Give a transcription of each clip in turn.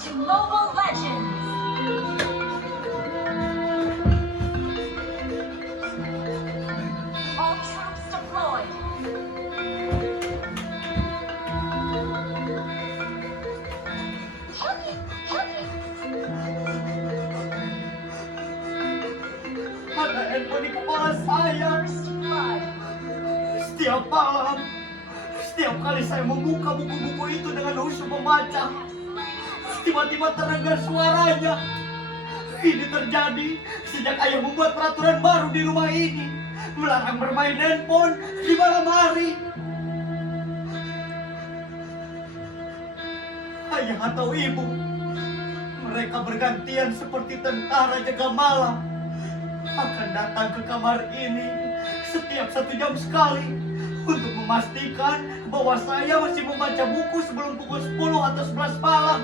to Mobile Legends! All troops deployed! Ada handphone di kepala saya. First blood! Setiap malam, setiap kali saya membuka buku-buku itu dengan khusyuk membaca, tiba-tiba terdengar suaranya. Ini terjadi sejak ayah membuat peraturan baru di rumah ini, melarang bermain handphone di malam hari. Ayah atau ibu, mereka bergantian seperti tentara jaga malam, akan datang ke kamar ini setiap 1 jam sekali untuk memastikan bahwa saya masih membaca buku sebelum pukul 10 atau 11 malam.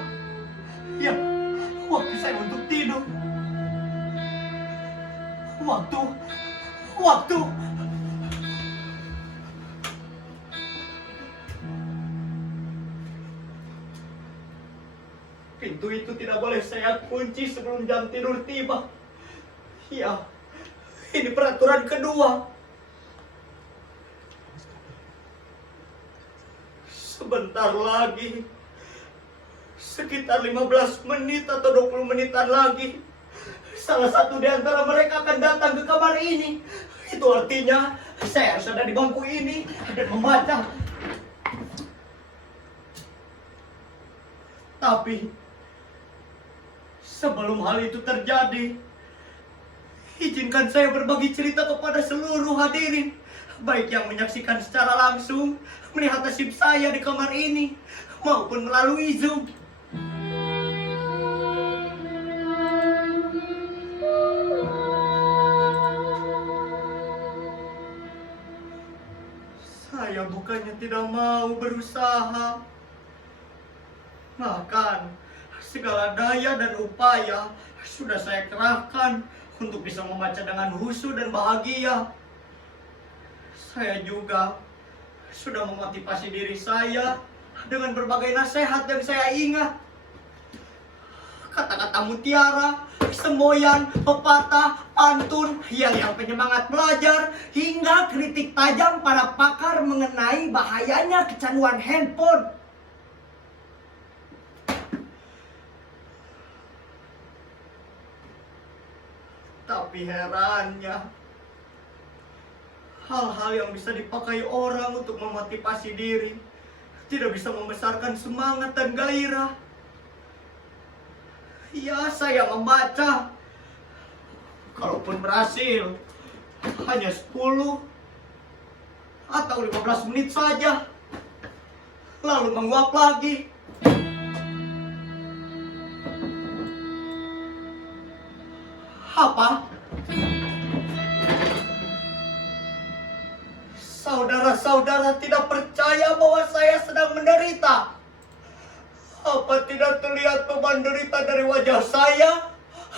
Ya, waktu saya untuk tidur. Waktu. Pintu itu tidak boleh saya kunci sebelum jam tidur tiba. Ya, ini peraturan kedua. Sebentar lagi, sekitar 15 menit atau 20 menitan lagi, salah satu di antara mereka akan datang ke kamar ini. Itu artinya saya harus ada di bangku ini dan membaca. Tapi sebelum hal itu terjadi, izinkan saya berbagi cerita kepada seluruh hadirin, baik yang menyaksikan secara langsung, melihat nasib saya di kamar ini, maupun melalui Zoom. Saya bukannya tidak mau berusaha, bahkan segala daya dan upaya sudah saya kerahkan untuk bisa membaca dengan khusyuk dan bahagia. Saya juga sudah memotivasi diri saya dengan berbagai nasihat yang saya ingat. Kata-kata mutiara, semboyan, pepatah, pantun, yel-yel penyemangat belajar, hingga kritik tajam para pakar mengenai bahayanya kecanduan handphone. Tapi herannya, hal-hal yang bisa dipakai orang untuk memotivasi diri tidak bisa membesarkan semangat dan gairah. Ya, saya membaca. Kalaupun berhasil, hanya 10 atau 15 menit saja, lalu menguap lagi. Apa? Saudara-saudara tidak percaya bahwa saya sedang menderita? Apa tidak terlihat beban derita dari wajah saya,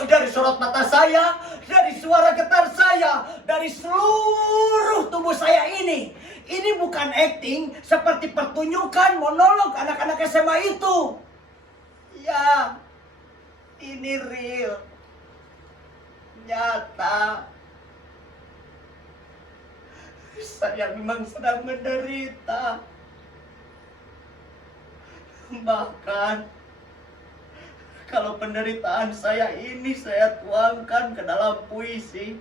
dari sorot mata saya, dari suara getar saya, dari seluruh tubuh saya ini? Ini bukan acting seperti pertunjukan monolog anak-anak SMA itu. Ya, ini real. Nyata. Saya memang sedang menderita. Bahkan kalau penderitaan saya ini saya tuangkan ke dalam puisi,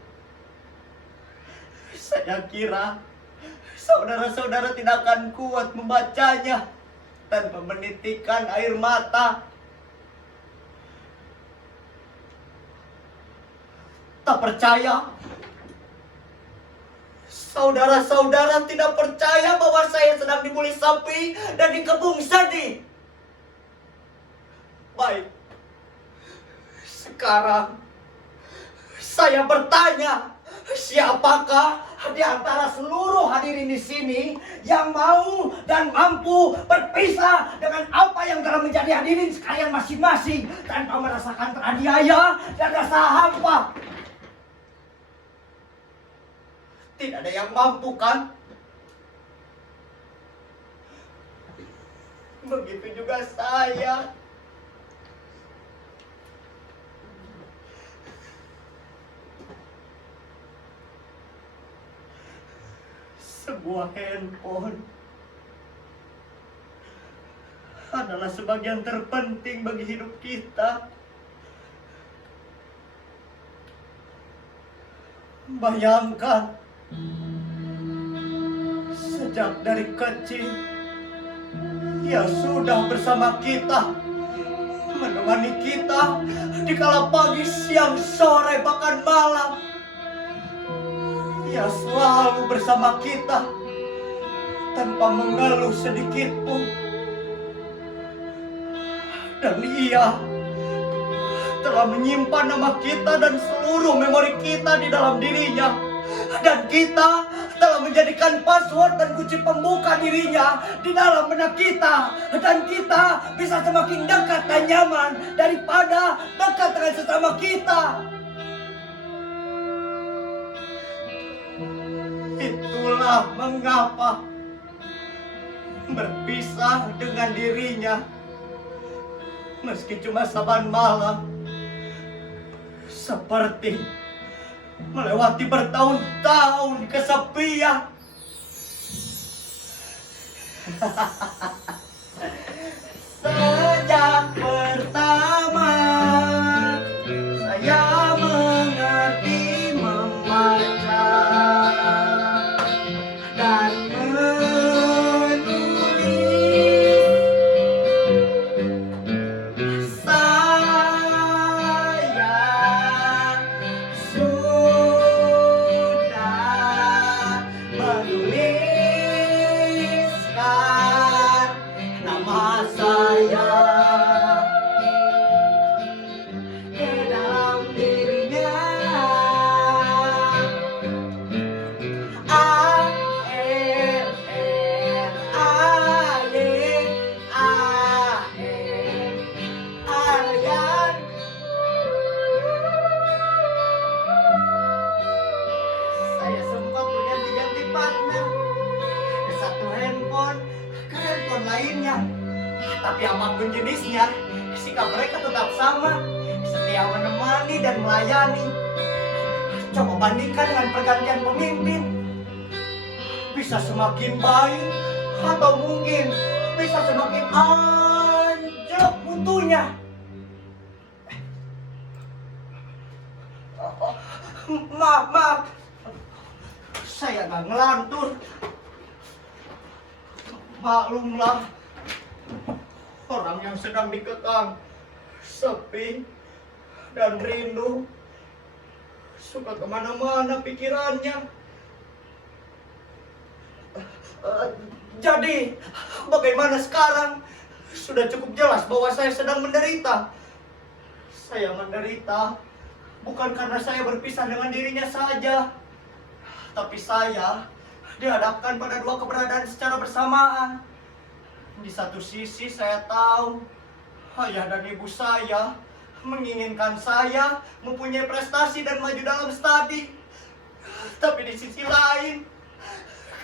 saya kira saudara-saudara tidak akan kuat membacanya tanpa menitikan air mata. Tak percaya? Saudara-saudara tidak percaya bahwa saya sedang dibuli sapi dan dikepung sadi? Baik. Sekarang saya bertanya, siapakah di antara seluruh hadirin di sini yang mau dan mampu berpisah dengan apa yang telah menjadi hadirin sekalian masing-masing tanpa merasakan teraniaya dan rasa hampa? Tidak ada yang mampu, kan? Begitu juga saya. sebuah handphone adalah sebagian terpenting bagi hidup kita. Bayangkan, sejak dari kecil, ia sudah bersama kita, menemani kita di kala pagi, siang, sore, bahkan malam. Ia selalu bersama kita, tanpa mengeluh sedikit pun. Dan ia telah menyimpan nama kita dan seluruh memori kita di dalam dirinya. Dan kita telah menjadikan password dan kunci pembuka dirinya di dalam benak kita. Dan kita bisa semakin dekat dan nyaman daripada dekat dengan sesama kita. Itulah mengapa berpisah dengan dirinya, meski cuma saban malam, seperti melewati bertahun-tahun kesepian. Sejak pertama saya mengerti membaca dan menulis, saya sudah menuliskan nama saya ke dalam dirinya. Alian. Saya sempat berganti-ganti partner, dari satu handphone ke handphone lainnya. Tapi apapun jenisnya, sikap mereka tetap sama, setia menemani dan melayani. Coba bandingkan dengan pergantian pemimpin, bisa semakin baik atau mungkin bisa semakin anjlok mutunya. Maaf, saya nggak ngelantur. Maklumlah, orang yang sedang dikekang sepi dan rindu, suka kemana-mana pikirannya. Jadi, bagaimana sekarang? Sudah cukup jelas bahwa saya sedang menderita. Saya menderita bukan karena saya berpisah dengan dirinya saja, tapi saya dihadapkan pada dua keberadaan secara bersamaan. Di satu sisi saya tahu ayah dan ibu saya menginginkan saya mempunyai prestasi dan maju dalam studi. Tapi di sisi lain,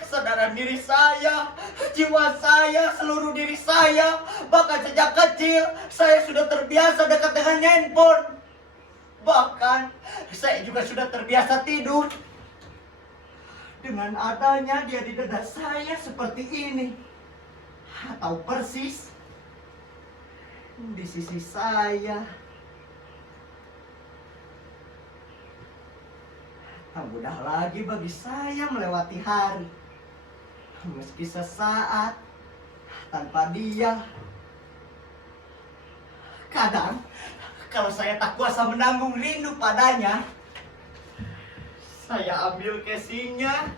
kesadaran diri saya, jiwa saya, seluruh diri saya, bahkan sejak kecil saya sudah terbiasa dekat dengan handphone. Bahkan saya juga sudah terbiasa tidur. Dengan adanya dia di dada saya seperti ini, atau persis di sisi saya, tak mudah lagi bagi saya melewati hari, meski sesaat tanpa dia. Kadang kalau saya tak kuasa menanggung rindu padanya, saya ambil casingnya,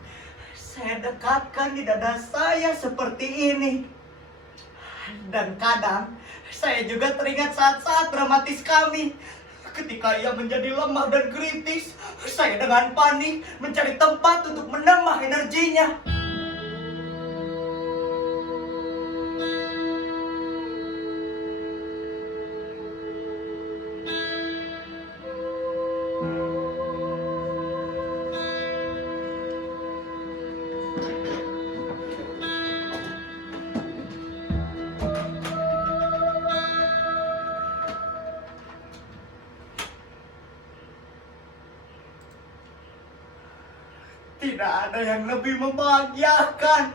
saya dekatkan di dada saya seperti ini. Dan kadang saya juga teringat saat-saat dramatis kami, ketika ia menjadi lemah dan kritis. Saya dengan panik mencari tempat untuk menambah energinya. Tidak ada yang lebih membahagiakan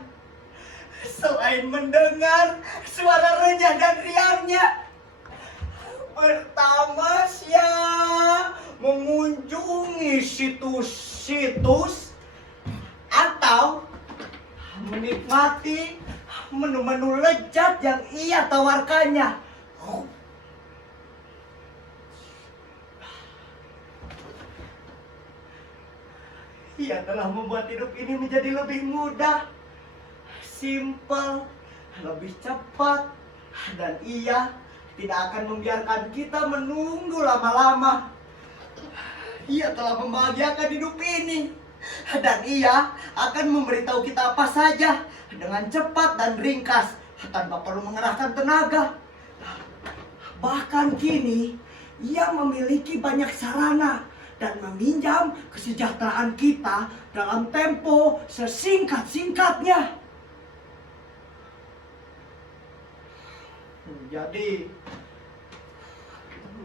selain mendengar suara renyah dan riangnya. Pertama, mengunjungi situs-situs atau menikmati menu-menu lezat yang ia tawarkannya. Ia telah membuat hidup ini menjadi lebih mudah, simpel, lebih cepat, dan ia tidak akan membiarkan kita menunggu lama-lama. Ia telah membahagiakan hidup ini, dan ia akan memberitahu kita apa saja dengan cepat dan ringkas tanpa perlu mengerahkan tenaga. Bahkan kini ia memiliki banyak sarana dan meminjam kesejahteraan kita dalam tempo sesingkat-singkatnya. Jadi,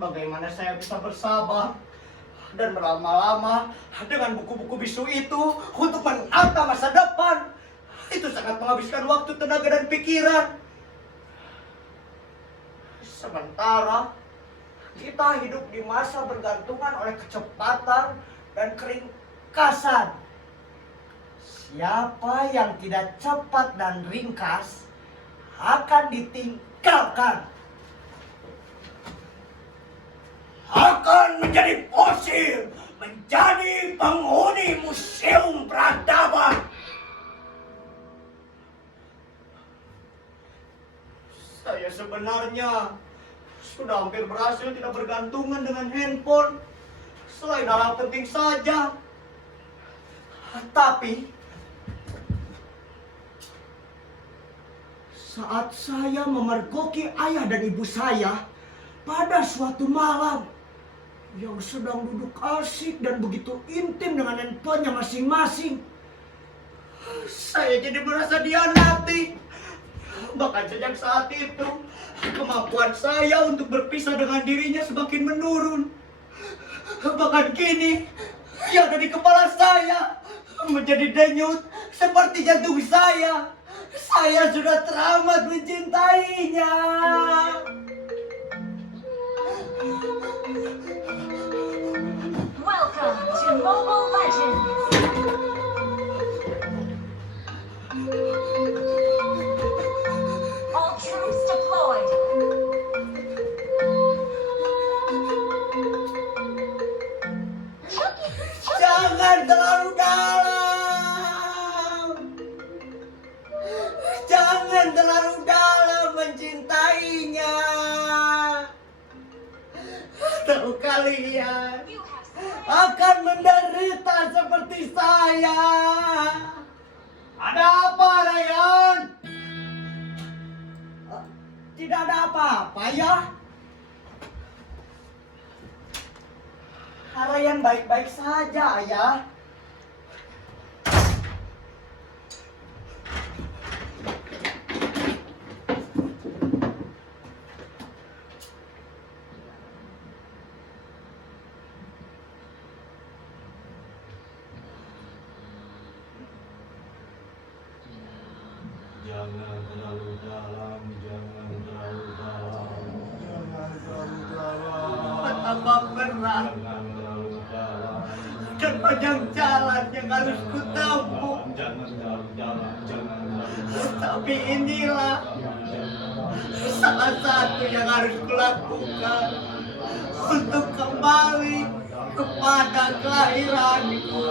bagaimana saya bisa bersabar dan berlama-lama dengan buku-buku bisu itu untuk menata masa depan? Itu sangat menghabiskan waktu, tenaga, dan pikiran. Sementara kita hidup di masa bergantungan oleh kecepatan dan keringkasan. Siapa yang tidak cepat dan ringkas akan ditinggalkan, akan menjadi fosil, menjadi penghuni museum peradaban. Saya sebenarnya sudah hampir berhasil tidak bergantungan dengan handphone, selain hal penting saja. Tapi saat saya memergoki ayah dan ibu saya pada suatu malam yang sedang duduk asik dan begitu intim dengan handphonenya masing-masing, saya jadi merasa dihianati. Bahkan sejak saat itu, kemampuan saya untuk berpisah dengan dirinya semakin menurun. Bahkan kini, yang ada di kepala saya menjadi denyut seperti jantung saya. Saya sudah teramat mencintainya. Welcome to Mobile Legends! All troops deployed! Jangan terlalu dalam. Jangan terlalu dalam mencintainya. Tahu kalian You have slain akan menderita seperti saya. Ada apa, Ryan? Tidak ada apa-apa ya. Ryan baik-baik saja, Ayah. Jangan terlalu dalam, jangan terlalu dalam, jangan terlalu dalam, Betapa berat jangan terlalu dalam, dan panjang jalan yang harus kutempuh. jangan terlalu dalam, jangan terlalu dalam. Tapi inilah salah satu yang harus kulakukan untuk kembali kepada kelahiranku.